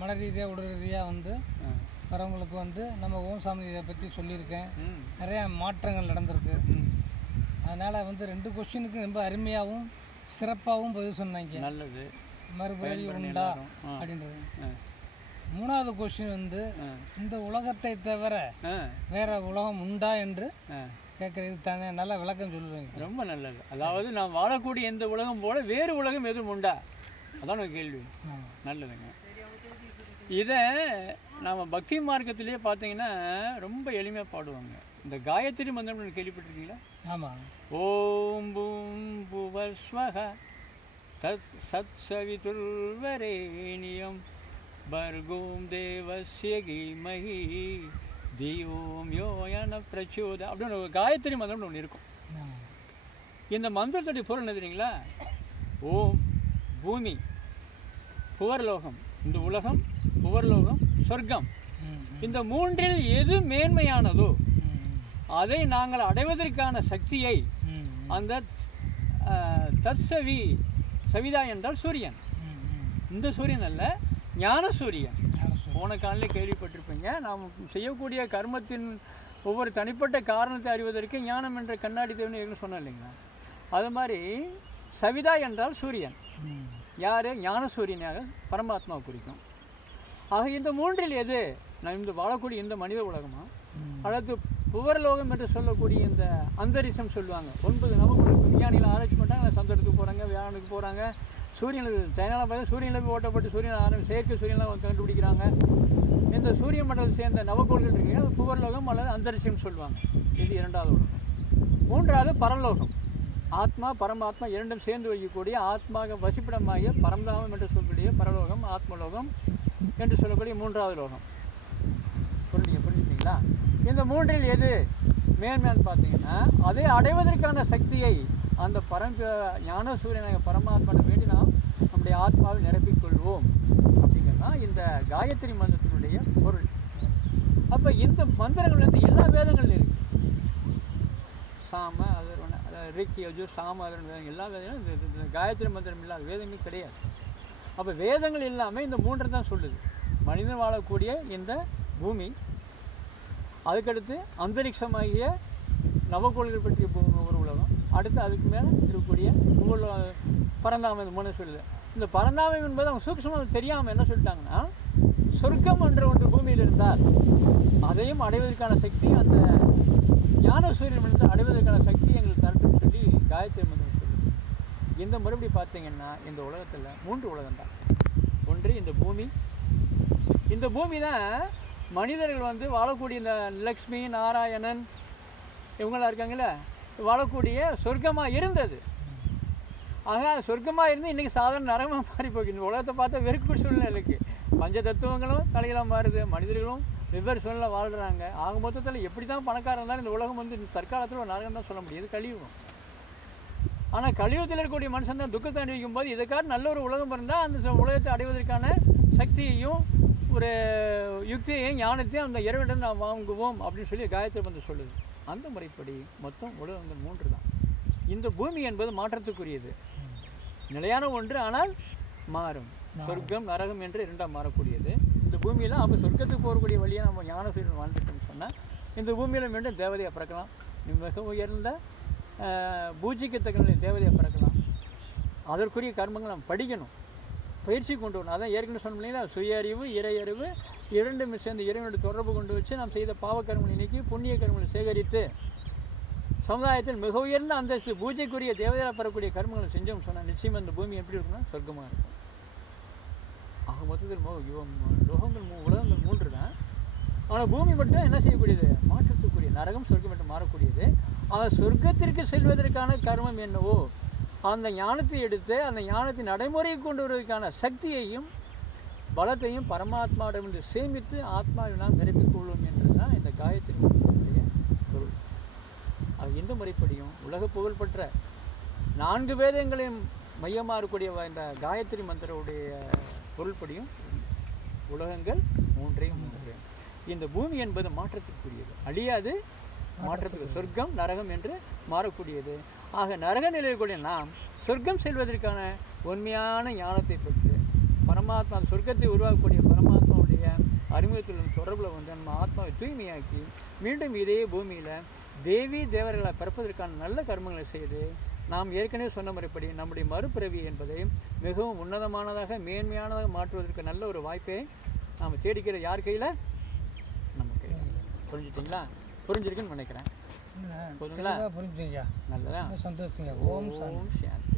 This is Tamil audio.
மன ரீதியாக உடல் ரீதியாக வந்து வரவங்களுக்கு வந்து நம்ம ஓம் சாமி இதை பற்றி சொல்லியிருக்கேன். நிறையா மாற்றங்கள் நடந்திருக்கு. அதனால் வந்து ரெண்டு கொஸ்டினுக்கு ரொம்ப அருமையாகவும் சிறப்பாகவும் பதில் சொன்னாங்க. நல்லது. பயன்பெறணும் உண்டா. அப்படின்றது. மூணாவது கொஸ்டின் வந்து இந்த உலகத்தை தவிர வேற உலகம் உண்டா என்று கேட்குறது தானே நல்ல விளக்கம் சொல்லுவேங்க. ரொம்ப நல்லது. அதாவது நாம் வாழக்கூடிய இந்த உலகம் போல வேறு உலகம் எதுவும் உண்டா? அதான் கேள்வி. நல்லதுங்க. இதை நாம் பக்தி மார்க்கத்திலேயே பார்த்தீங்கன்னா ரொம்ப எளிமையாக பாடுவாங்க. இந்த காயத்ரி மந்திரம் கேள்விப்பட்டிருக்கீங்களா? ஆமாம் ஓம் பூம் புவஸ்வக தத் சத் சவிதுர்வரேணியம் பர்கோம் தேவஸ்ய கீமகி தீவோம் யோயன பிரச்சோத அப்படின்னு ஒரு காயத்ரி மந்திரம்னு ஒன்று இருக்கும். இந்த மந்திரத்துடைய பொருள் என்ன தெரியுங்களா? ஓம் பூமி புவர்லோகம் இந்த உலகம் புவர்லோகம் சொர்க்கம். இந்த மூன்றில் எது மேன்மையானதோ அதை நாங்கள் அடைவதற்கான சக்தியை அந்த தற்சவி சவிதா என்றால் சூரியன். இந்த சூரியன் அல்ல ஞான சூரியன்? போன காலிலே கேள்விப்பட்டிருப்பீங்க நாம் செய்யக்கூடிய கர்மத்தின் ஒவ்வொரு தனிப்பட்ட காரணத்தை அறிவதற்கு ஞானம் என்ற கண்ணாடி தேவனு சொன்னேன் இல்லைங்களா? அது மாதிரி சவிதா என்றால் சூரியன். யார்? ஞான சூரியனாக பரமாத்மாவை குறிக்கும். ஆக இந்த மூன்றில் எது? நான் இந்த வாழக்கூடிய இந்த மனித உலகமா? அல்லது புவர்லோகம் என்று சொல்லக்கூடிய இந்த அந்தரிசம் சொல்லுவாங்க. ஒன்பது நவகுணத்துக்கு விஞ்ஞானிகள் ஆராய்ச்சி பண்ணுறாங்க சந்திரத்துக்கு போகிறாங்க வியாழனுக்கு போகிறாங்க சூரியனுக்கு தனியால் பார்த்தா சூரியனில் போய் ஓட்டப்பட்டு சூரியன் ஆரம்பி செயற்கை சூரியன்லாம் கண்டுபிடிக்கிறாங்க. இந்த சூரிய மண்டலத்தை சேர்ந்த நவகோள்கள் இருக்கீங்க அது புவர்லோகம் அல்லது அந்தரிசம் சொல்லுவாங்க. இது இரண்டாவது உலகம். மூன்றாவது பரலோகம். ஆத்மா பரமாத்மா இரண்டும் சேர்ந்து வைக்கக்கூடிய ஆத்மாக வசிப்பிடமாகிய பரந்தாமம் என்று சொல்லக்கூடிய பரலோகம் ஆத்மலோகம் என்று சொல்லக்கூடிய மூன்றாவது லோகம். புரிஞ்சுங்க புரிஞ்சுட்டீங்களா? இந்த மூன்றில் எது மேன்மையான்னு பார்த்தீங்கன்னா அதை அடைவதற்கான சக்தியை அந்த பரம் ஞான சூரியனாக பரமாத்மான வேண்டி நாம் நம்முடைய ஆத்மாவை நிரப்பிக்கொள்வோம் அப்படிங்கிறது இந்த காயத்ரி மந்திரத்தினுடைய பொருள். அப்போ இந்த மந்திரங்கள் வந்து எல்லா வேதங்களும் இருக்கு சாம ரிக்கி அஜு சாம வேதம் எல்லா வேதங்களும் இந்த- காயத்ரி மந்திரம் இல்லாத வேதங்கள் கிடையாது. அப்போ வேதங்கள் இல்லாமல் இந்த மூன்று தான் சொல்லுது. மனிதன் வாழக்கூடிய இந்த பூமி அதுக்கடுத்து அந்தரிக்ஷமாகிய நவக்கோள்கள் பற்றிய ஒரு உலகம் அடுத்து அதுக்கு மேலே இருக்கக்கூடிய உங்கள பரந்தாமம் மூணு சொல்லுது. இந்த பரந்தாமம் என்பது அவங்க சூக்ஷமாக தெரியாமல் என்ன சொல்லிட்டாங்கன்னா சொர்க்கம் என்ற ஒன்று பூமியில் இருந்தால் அதையும் அடைவதற்கான சக்தி அந்த ஞான சூரியன் அடைவதற்கான சக்தி எங்களுக்கு காயத்ரி மந்திரம் சொல்லுது. இந்த மறுபடி பார்த்தீங்கன்னா இந்த உலகத்தில் மூன்று உலகம் தான் ஒன்று இந்த பூமி. இந்த பூமி தான் மனிதர்கள் வந்து வாழக்கூடிய இந்த லக்ஷ்மி நாராயணன் இவங்களாம் இருக்காங்கல்ல வாழக்கூடிய சொர்க்கமாக இருந்தது. ஆக சொர்க்கமாக இருந்து இன்றைக்கி சாதாரண நரகமாக மாறி போகுது. இந்த உலகத்தை பார்த்தா வெறுப்பு சூழ்நிலை இருக்குது பஞ்ச தத்துவங்களும் தலைகளாக மாறுது. மனிதர்களும் வெவ்வேறு சூழ்நிலை வாழ்கிறாங்க ஆக மொத்தத்தில் எப்படி தான் பணக்காரன் இருந்தாலும் இந்த உலகம் வந்து தற்காலத்தில் ஒரு நரகம் தான் சொல்ல முடியாது கழிவும் ஆனால் கலியுகத்தில் இருக்கக்கூடிய மனுஷன் தான் துக்கத்தை அனுபவிக்கும் போது இதுக்காக நல்ல ஒரு உலகம் இருந்தால் அந்த உலகத்தை அடைவதற்கான சக்தியையும் ஒரு யுக்தியையும் ஞானத்தையும் அந்த இறைவனிடம் நாம் வாங்குவோம் அப்படின்னு சொல்லி காயத்ரி மந்திரம் சொல்லுது. அந்த முறைப்படி மொத்தம் உலகங்கள் மூன்று தான். இந்த பூமி என்பது மாற்றத்துக்குரியது. நிலையான ஒன்று ஆனால் மாறும். சொர்க்கம் நரகம் என்று இரண்டாம் மாறக்கூடியது. இந்த பூமியில் அப்போ சொர்க்கத்துக்கு போகக்கூடிய வழியை நம்ம ஞான சூரியன் வாழ்ந்துட்டோம்னு சொன்னால் இந்த பூமியில் மீண்டும் தேவதையை பிறக்கலாம். மிக உயர்ந்த ஆஹ், தேவதையை பிறக்கலாம். அதற்குரிய கர்மங்கள் நாம் படிக்கணும். பயிற்சி கொண்டு வரணும். அதான் ஏற்கனவே சொன்னோம் இல்லைங்களா? சுய அறிவு இறை அறிவு இரண்டும் சேர்ந்து இறைவனோட தொடர்பு கொண்டு வச்சு நாம் செய்த பாவக்கர்மங்களை நீக்கி புண்ணிய கர்மங்களை சேகரித்து சமுதாயத்தில் மிக உயர்ந்த அந்தஸ்து பூஜைக்குரிய தேவதையாக பெறக்கூடிய கர்மங்களை செஞ்சோம்னு சொன்னால் நிச்சயம் அந்த பூமி எப்படி இருக்கும்னா சொர்க்கமாக இருக்கும். ஆக மொத்தத்தில் லோகங்கள் மூ உலகங்கள் மூன்று தான் ஆனால் பூமி மட்டும் என்ன செய்யக்கூடியது? மாற்றத்துக்குரிய நரகம் சொர்க்கம் என்று மாறக்கூடியது. ஆனால் சொர்க்கத்திற்கு செல்வதற்கான கர்மம் என்னவோ அந்த ஞானத்தை எடுத்து அந்த ஞானத்தின் நடைமுறையை கொண்டு வருவதற்கான சக்தியையும் பலத்தையும் பரமாத்மாவிடமிருந்து சேமித்து ஆத்மாவை நாம் நிரப்பிக் தான் இந்த காயத்தினுடைய பொருள். அது எந்த முறைப்படியும் உலக புகழ்பெற்ற நான்கு வேதங்களையும் மையமாக இருக்கக்கூடிய இந்த காயத்ரி மந்திரவுடைய பொருள்படியும் உலகங்கள் மூன்றையும் மூன்று இந்த பூமி என்பது மாற்றத்திற்குரியது. அழியாது மாற்றத்துக்கு சொர்க்கம் நரகம் என்று மாறக்கூடியது. ஆக நரக நிலையக்கூடிய நாம் சொர்க்கம் செல்வதற்கான உண்மையான ஞானத்தை பெற்று பரமாத்மா சொர்க்கத்தை உருவாக்கக்கூடிய பரமாத்மாவுடைய அறிமுகத்தில் தொடர்பில் வந்து நம்ம ஆத்மாவை தூய்மையாக்கி மீண்டும் இதே பூமியில் தேவி தேவர்களை பிறப்பதற்கான நல்ல கர்மங்களை செய்து நாம் ஏற்கனவே சொன்ன முறைப்படி நம்முடைய மறுபிறவி என்பதை மிகவும் உன்னதமானதாக மேன்மையானதாக மாற்றுவதற்கு நல்ல ஒரு வாய்ப்பை நாம் தேடிக்கிற யார் கையில்? நம்ம கையில். புரிஞ்சுட்டிங்களா? புரிஞ்சிருக்குன்னு நினைக்கிறேன்? தெளிவா புரிஞ்சுங்க நல்லதா? சந்தோஷங்க. ஓம் சாந்தி. ஓம் சாந்தி.